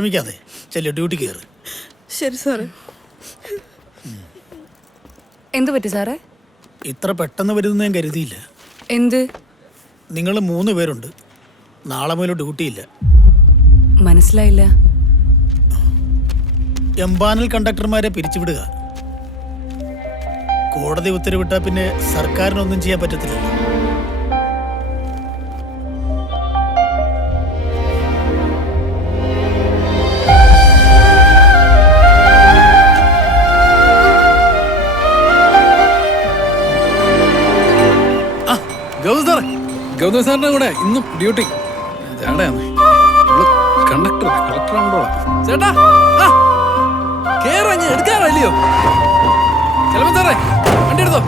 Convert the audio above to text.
ശ്രമിക്കാതെ ചെല്ലു, ഡ്യൂട്ടി കയറ്. ശരി സാറേ. എന്ത് പറ്റി സാറേ? ഇത്ര പെട്ടെന്ന് വരുന്ന ഞാൻ കരുതിയില്ല. എന്ത്? നിങ്ങൾ 3 പേരുണ്ട്, നാളെ മുതൽ ഡ്യൂട്ടിയില്ല. മനസ്സിലായില്ല. എംപാനൽ കണ്ടക്ടർമാരെ പിരിച്ചുവിടുക. കോടതി ഉത്തരവിട്ടാൽ പിന്നെ സർക്കാരിനൊന്നും ചെയ്യാൻ പറ്റത്തില്ലല്ലോ. ഗൗതം സാറിന്റെ കൂടെ ഇന്നും ഡ്യൂട്ടി. കണ്ടക്ടർ കളക്ടറാണോ ചേട്ടാ? കേറാ, ഞാൻ എടുക്കാറല്ലയോ? ചിലപ്പോ സാറേ വണ്ടി എടുത്തോ.